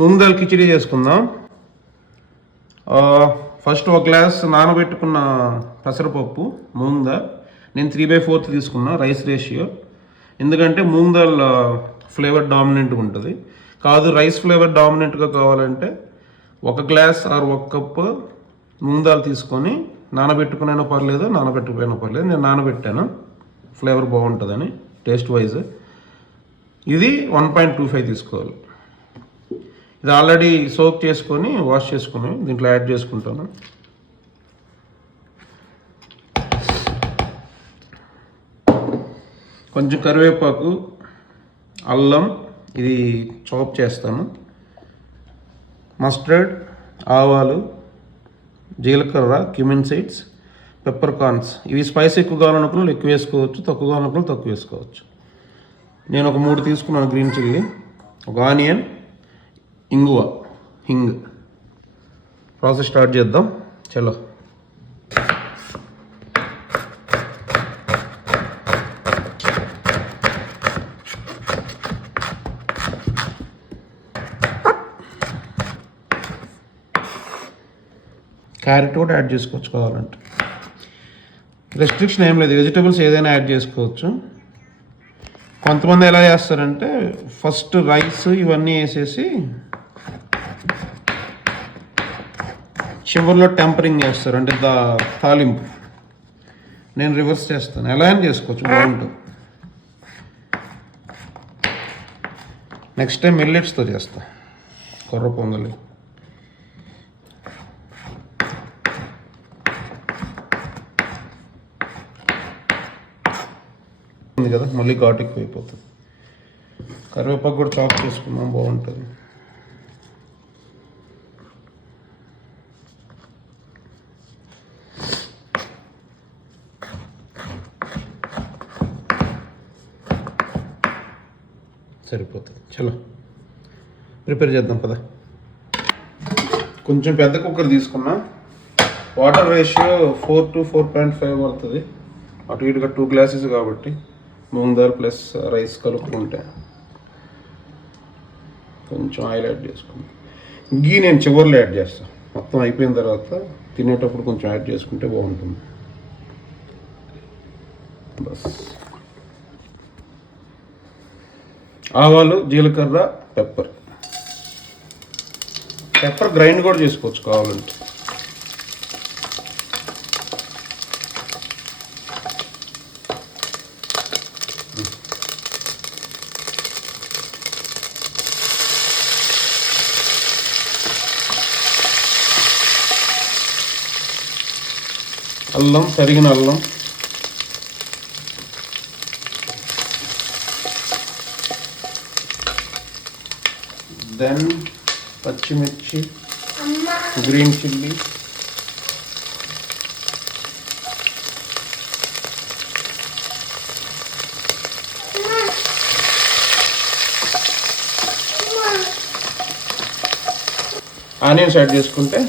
మూంగ్ దాల్ కిచిడి చేసుకుందాం. ఫస్ట్ ఒక గ్లాస్ నానబెట్టుకున్న పెసరపప్పు మూంగ్ దాల్. నేను 3/4 తీసుకున్నా రైస్ రేషియో. ఎందుకంటే మూంగ్ దాల్ ఫ్లేవర్ డామినెంట్గా ఉంటుంది. కాదు రైస్ ఫ్లేవర్ డామినెంట్గా కావాలంటే 1 గ్లాస్ ఆర్ 1 కప్ మూంగ్ దాల్ తీసుకొని నానబెట్టుకునైనా పర్లేదు, నానబెట్టుకుపోయినా పర్లేదు. నేను నానబెట్టాను, ఫ్లేవర్ బాగుంటుందని టేస్ట్ వైజ్. ఇది 1.25 తీసుకోవాలి. ఇది ఆల్రెడీ సోక్ చేసుకొని వాష్ చేసుకొని దీంట్లో యాడ్ చేసుకుంటాను. కొంచెం కరివేపాకు, అల్లం ఇది చాప్ చేస్తాను, మస్టర్డ్, ఆవాలు, జీలకర్ర, క్యూమిన్ సీడ్స్, పెప్పర్ కార్న్స్. ఇవి స్పైస్ ఎక్కువ కావాలనుకున్న ఎక్కువ వేసుకోవచ్చు, తక్కువ కావాలనుకున్న తక్కువ వేసుకోవచ్చు. నేను ఒక 3 తీసుకున్నాను గ్రీన్ చిల్లీ, ఒక ఆనియన్, ఇంగువ, హింగ్. ప్రాసెస్ స్టార్ట్ చేద్దాం. చలో. క్యారెట్ కూడా యాడ్ చేసుకోవచ్చు కావాలంటే. రెస్ట్రిక్షన్ ఏం లేదు, వెజిటబుల్స్ ఏదైనా యాడ్ చేసుకోవచ్చు. కొంతమంది ఎలా చేస్తారంటే ఫస్ట్ రైస్ ఇవన్నీ వేసేసి చివరిలో టెంపరింగ్ చేస్తారు, అంటే తాలింపు. నేను రివర్స్ చేస్తాను. ఎలా అయినా చేసుకోవచ్చు, బాగుంటుంది. నెక్స్ట్ టైం మిల్లెట్స్తో చేస్తా, కొర్ర పొంగలి. ఉంది కదా, మళ్ళీ ఘాటు ఎక్కువ అయిపోతుంది. కరివేపాకు కూడా చాప్ చేసుకున్నాం, బాగుంటుంది. సరిపోతుంది. చలో ప్రిపేర్ చేద్దాం పద. కొంచెం పెద్ద కుక్కర్ తీసుకున్నా. వాటర్ రేషియో 4 to 4.5 పడుతుంది. అటు ఇటుగా 2 గ్లాసెస్ కాబట్టి మూంగ్ దాల్ ప్లస్ రైస్ కలుపుకుంటే. కొంచెం ఆయిల్ యాడ్ చేసుకుంటాం. గీ నేను చివరిలో యాడ్ చేస్తాను, మొత్తం అయిపోయిన తర్వాత తినేటప్పుడు కొంచెం యాడ్ చేసుకుంటే బాగుంటుంది. బస్. ఆవాలు, జీలకర్ర, పెప్పర్. పెప్పర్ గ్రైండ్ కూడా చేసుకోవచ్చు కావాలంటే. అల్లం, తరిగిన అల్లం, దెన్ పచ్చిమిర్చి, గ్రీన్ చిల్లీ, ఆనియన్స్ యాడ్ చేసుకుంటే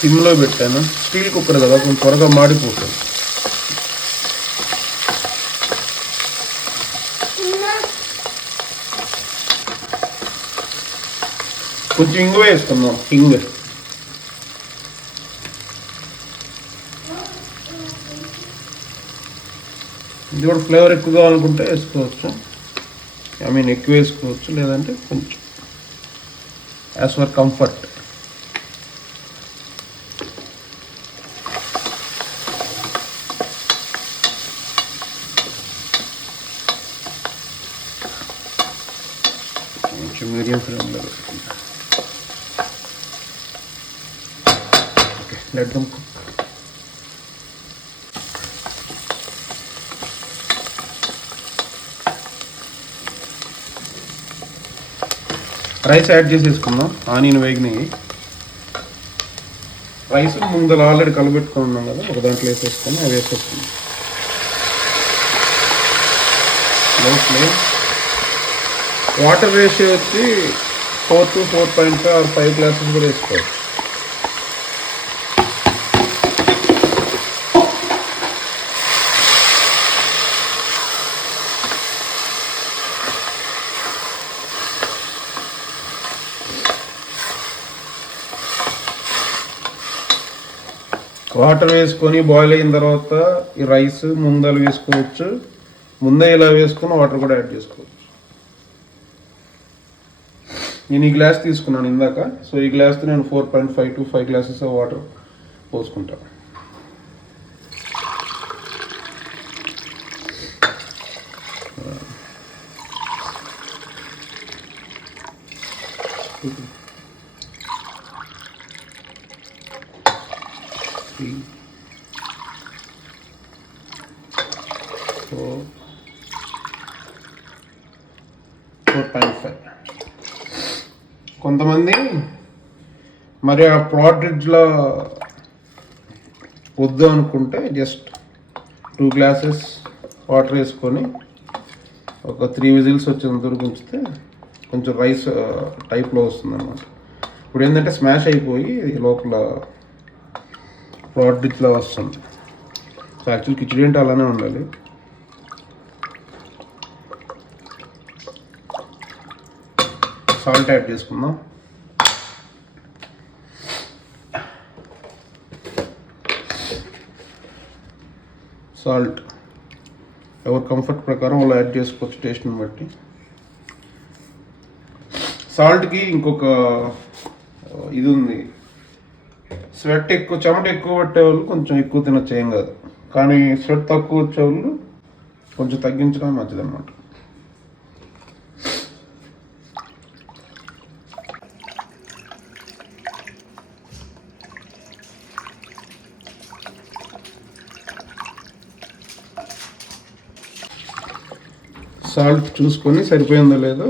సిమ్లో పెట్టాను. స్టీల్ కుక్కర్ కదా, కొంచెం త్వరగా మాడిపోతుంది. కొంచెం ఇంగు వేసుకుందాం, హింగ్. ఇది కూడా ఫ్లేవర్ ఎక్కువ కావాలనుకుంటే వేసుకోవచ్చు, ఎక్కువ వేసుకోవచ్చు, లేదంటే కొంచెం యాజ్ ఫర్ కంఫర్ట్. కొంచెం మీడియం ఫ్లేమ్లో పెట్టుకుంటా. Okay, let them cook. Rice add చేసేసుకుందాం. ఆనియన్ వేగినాయి. రైస్ ముందర ఆల్రెడీ కలబెట్టుకుని ఉన్నాం కదా, ఒక దాంట్లో వేసేసుకొని అవి వేసేసుకుందాం. వాటర్ రేషియో వచ్చి 4 to 4.5 or 5 గ్లాసెస్ కూడా వేసుకోవచ్చు. వాటర్ వేసుకొని బాయిల్ అయిన తర్వాత ఈ రైస్ ముందలు వేసుకోవచ్చు. ముందే ఇలా వేసుకొని వాటర్ కూడా యాడ్ చేసుకోవచ్చు. నేను ఈ గ్లాస్ తీసుకున్నాను ఇందాక. సో ఈ గ్లాస్తో నేను 4.5 to 5 గ్లాసెస్ ఆఫ్ వాటర్ పోసుకుంటాను. కొంతమంది మరి ఆ ప్రోడ్రిడ్జ్లో వద్దు అనుకుంటే జస్ట్ 2 గ్లాసెస్ వాటర్ వేసుకొని ఒక 3 విజిల్స్ వచ్చేంత వరకు ఉంచితే కొంచెం రైస్ టైప్లో వస్తుంది అన్నమాట. ఇప్పుడు ఏంటంటే స్మాష్ అయిపోయి లోపల ప్రోడ్రిడ్జ్లో వస్తుంది. సో యాక్చువల్ కిచిడి అంటే అలానే ఉండాలి. సాల్ట్ యాడ్ చేసుకుందాం. సాల్ట్ ఎవరి కంఫర్ట్ ప్రకారం వాళ్ళు యాడ్ చేసుకోవచ్చు టేస్ట్ని బట్టి. సాల్ట్కి ఇంకొక ఇది ఉంది. స్వెట్ ఎక్కువ, చెమట ఎక్కువ పట్టేవాళ్ళు కొంచెం ఎక్కువ తినచ్చు, ఏం కాదు. కానీ స్వెట్ తక్కువ వచ్చేవాళ్ళు కొంచెం తగ్గించడం మంచిది అన్నమాట. సాల్ట్ చూసుకొని సరిపోయిందో లేదో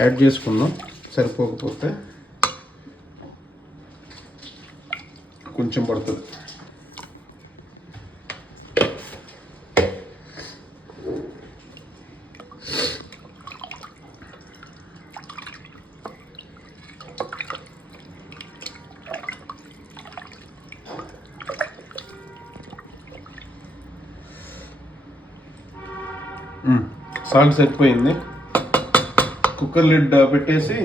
యాడ్ చేసుకుందాం. సరిపోకపోతే కొంచెం పడుతుంది. సాల్ట్ సరిపోయింది. కుక్కర్ లిడ్ పెట్టేసి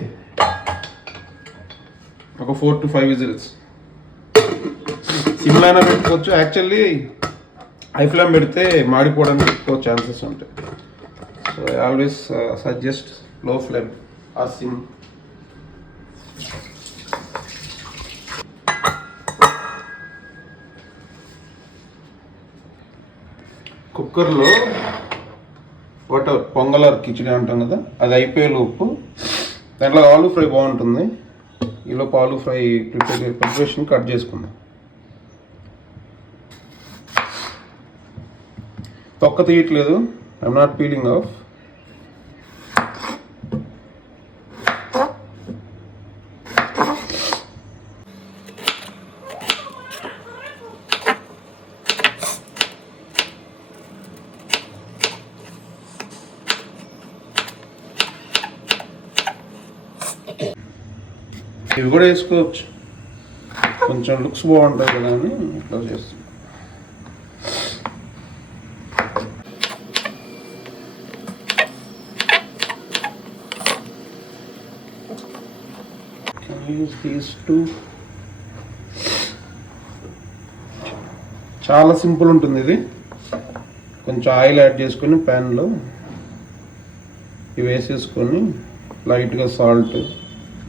ఒక 4 to 5 విజిల్స్. సిమ్లో అయినా పెట్టుకోవచ్చు. యాక్చువల్లీ హై ఫ్లేమ్ పెడితే మాడిపోవడానికి ఎక్కువ ఛాన్సెస్ ఉంటాయి. So I always suggest low flame or sim. కుక్కర్లో వాటర్ పొంగల్ కిచిడి అంటాం కదా, అది అయిపోయే లోపు దాంట్లో ఆలూ ఫ్రై బాగుంటుంది. ఈలోపు ఆలూ ఫ్రై ప్రిపరేషన్ కట్ చేసుకుందాం. తొక్క తీయట్లేదు, ఐఎమ్ నాట్ పీలింగ్ ఆఫ్. ఇవి కూడా వేసుకోవచ్చు, కొంచెం లుక్స్ బాగుంటుంది కదా అని ఇట్లా చేస్తాం. చాలా సింపుల్ ఉంటుంది ఇది. కొంచెం ఆయిల్ యాడ్ చేసుకొని ప్యాన్లో ఇవి వేసేసుకొని లైట్గా సాల్ట్,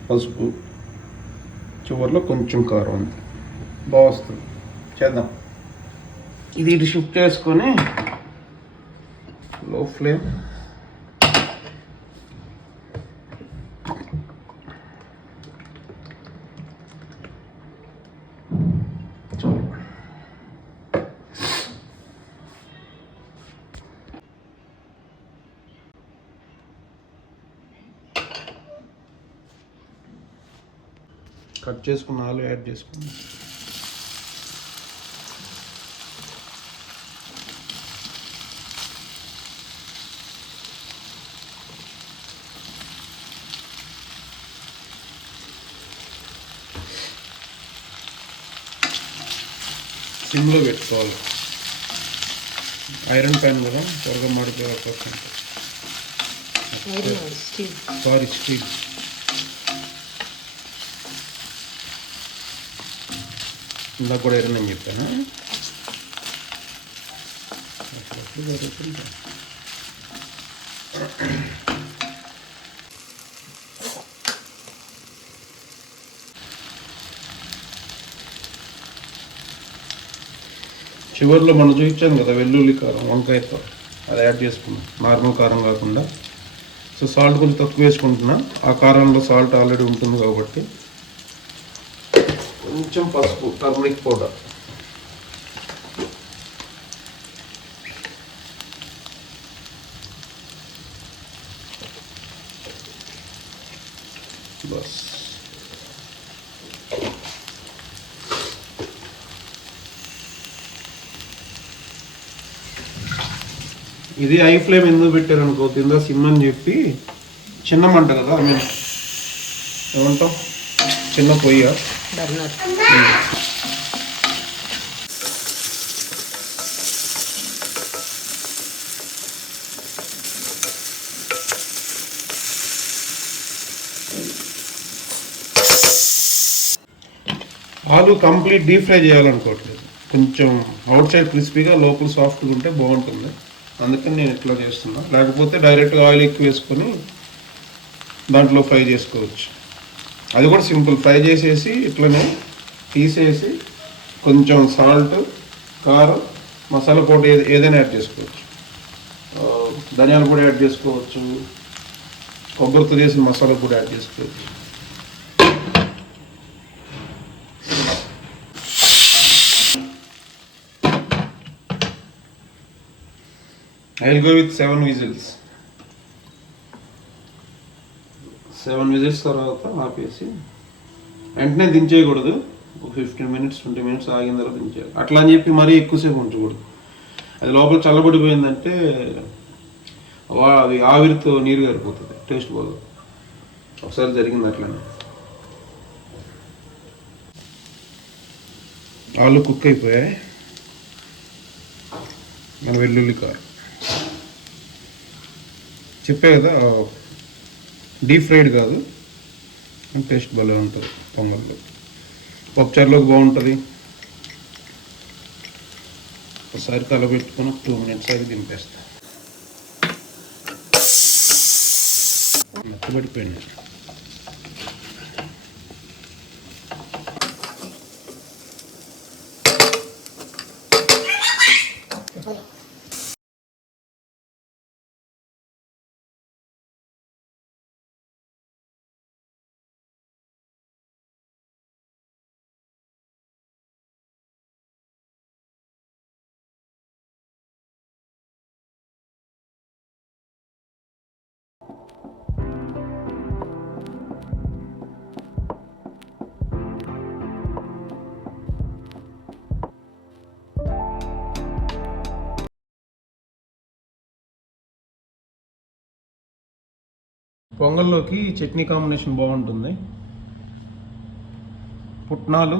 పసుపు, చివరిలో కొంచెం కారం ఉంది, బాగా వస్తుంది. చేద్దాం. ఇది ఇటు షిఫ్ట్ చేసుకొని లో ఫ్లేమ్ కట్ చేసుకున్న ఆలు యాడ్ చేసుకుని సిమ్లో పెట్టుకోవాలి. ఐరన్ ప్యాన్ కదా, త్వరగా మాడిపోయే అవకాశం ఉంటుంది. Sorry, steel. ఇందాక కూడా ఏదైనా నేను చెప్పాను. చివరిలో మనం చూపించాం కదా వెల్లుల్లి కారం వంకాయతో, అది యాడ్ చేసుకున్నాం నార్మల్ కారం కాకుండా. సో సాల్ట్ కొంచెం తక్కువ వేసుకుంటున్నా, ఆ కారంలో సాల్ట్ ఆల్రెడీ ఉంటుంది కాబట్టి. కొంచెం పసుపు, టర్మరిక్ పౌడర్, బస్. ఇది హై ఫ్లేమ్ ఎందుకు పెట్టారు అనుకో, కింద సిమ్ అని చెప్పి చిన్న మంట కదా, ఐ మీన్ ఏమంటాం, చిన్న పొయ్య. ఆలు కంప్లీట్ డీప్ ఫ్రై చేయాలనుకోవట్లేదు, కొంచెం అవుట్ సైడ్ క్రిస్పీగా లోపల సాఫ్ట్గా ఉంటే బాగుంటుంది, అందుకని నేను ఇట్లా చేస్తున్నా. లేకపోతే డైరెక్ట్గా ఆయిల్ ఎక్కువ వేసుకొని దాంట్లో ఫ్రై చేసుకోవచ్చు. అది కూడా సింపుల్, ఫ్రై చేసేసి ఇట్లనే తీసేసి కొంచెం సాల్ట్, కారం, మసాలా పొడి ఏదైనా యాడ్ చేసుకోవచ్చు. ధనియాల పొడి యాడ్ చేసుకోవచ్చు, కొబ్బరితో చేసిన మసాలా పొడి యాడ్ చేసుకోవచ్చు. ఐ విల్ గో విత్ 7 whistles. 7 whistles తర్వాత ఆపేసి వెంటనే దించేయకూడదు, 15 minutes 20 minutes ఆగిన తర్వాత దించేయాలి. అట్లా అని చెప్పి మరీ ఎక్కువసేపు ఉంచకూడదు, అది లోపల చల్లబడిపోయిందంటే అది ఆవిరితో నీరు గారిపోతుంది, టేస్ట్ బాగా. ఒకసారి జరిగింది అట్లానే. ఆలు కుక్ అయిపోయాయి. మన వెల్లుల్లి కారం చెప్పే కదా, డీప్ ఫ్రైడ్ కాదు, టేస్ట్ భలే ఉంటుంది. పొంగల్లో పప్పుచారులోకి బాగుంటుంది. ఒకసారి కలబెట్టుకుని 2 minutes అయితే దింపేస్తా. మెత్తబడిపోయింది. పొంగల్లోకి చట్నీ కాంబినేషన్ బాగుంటుంది. పుట్నాలు,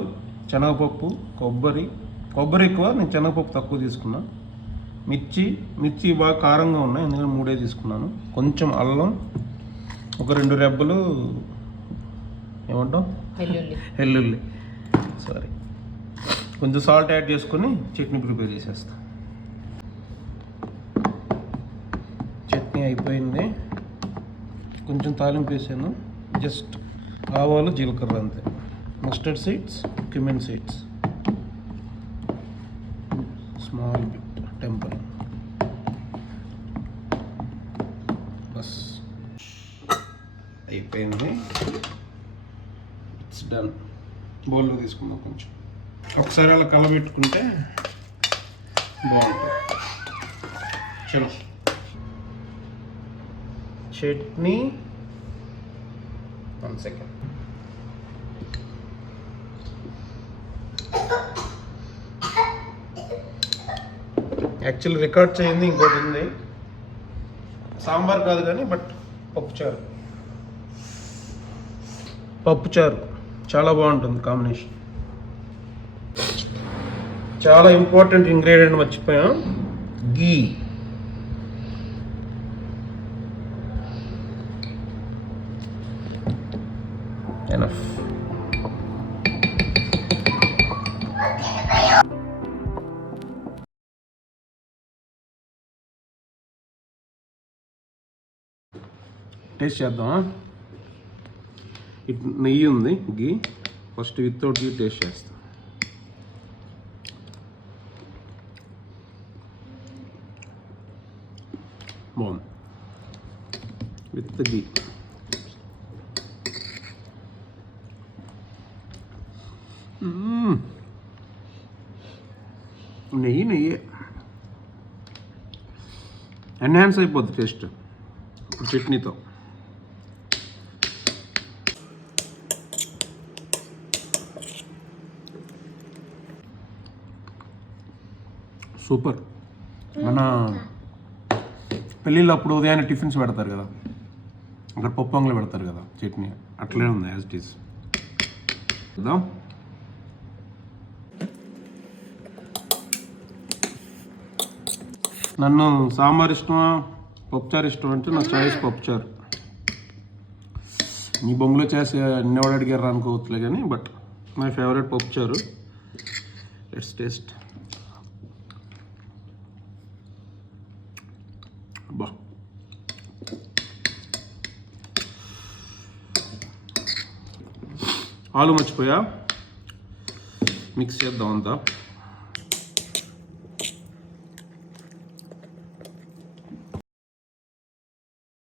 శనగపప్పు, కొబ్బరి ఎక్కువ, నేను శనగపప్పు తక్కువ తీసుకున్నా. మిర్చి బాగా కారంగా ఉన్నాయి, ఎందుకంటే 3 తీసుకున్నాను. కొంచెం అల్లం, ఒక 2 రెబ్బలు ఏమంటాం వెల్లుల్లి, సారీ, కొంచెం సాల్ట్ యాడ్ చేసుకొని చట్నీ ప్రిపేర్ చేసేస్తా. చట్నీ అయిపోయింది. కొంచెం తాలింపు వేసాను, జస్ట్ ఆవాలు, జీలకర్ర అంతే. Mustard seeds, cumin seeds, small bit temper, బస్ అయిపోయింది. It's done. బౌల్లో తీసుకుందాం. కొంచెం ఒకసారి అలా కలబెట్టుకుంటే బాగుంటుంది. చలో, చట్నీ 1 second. యాక్చువల్లీ రికార్డ్ చేయింది ఇంకోటి ఉంది, సాంబార్ కాదు కానీ బట్ పప్పుచారు చాలా బాగుంటుంది కాంబినేషన్. చాలా ఇంపార్టెంట్ ఇంగ్రీడియంట్ మర్చిపోయాం, గీ. ఎనఫ్. టేస్ట్ చేద్దామా? ఇటు నెయ్యి ఉంది, గీ. ఫస్ట్ వితౌట్ గీ టేస్ట్ చేస్తాం. బాగుంది విత్ గీ. నెయ్యి ఎన్హాన్స్ అయిపోద్ది టేస్ట్ ఇప్పుడు చట్నీతో. సూపర్. మన పెళ్ళిళ్ళు అప్పుడు ఉదయాన్నే టిఫిన్స్ పెడతారు కదా, అక్కడ పప్పు పొంగలు పెడతారు కదా చట్నీ, అట్లనే ఉంది యాజ్ ఇట్ ఈస్. చూద్దాం. నన్ను సాంబార్ ఇష్టమా పప్పుచారు ఇష్టం అంటే నా చాయిస్ పప్పుచారు. మీ బొంగులో చేసి అన్నెవడు అడిగారు అనుకోవచ్చులే కానీ, బట్ మై ఫేవరెట్ పప్పుచారు. Let's taste. బా, ఆలు మర్చిపోయా, మిక్స్ చేద్దాం అంతా.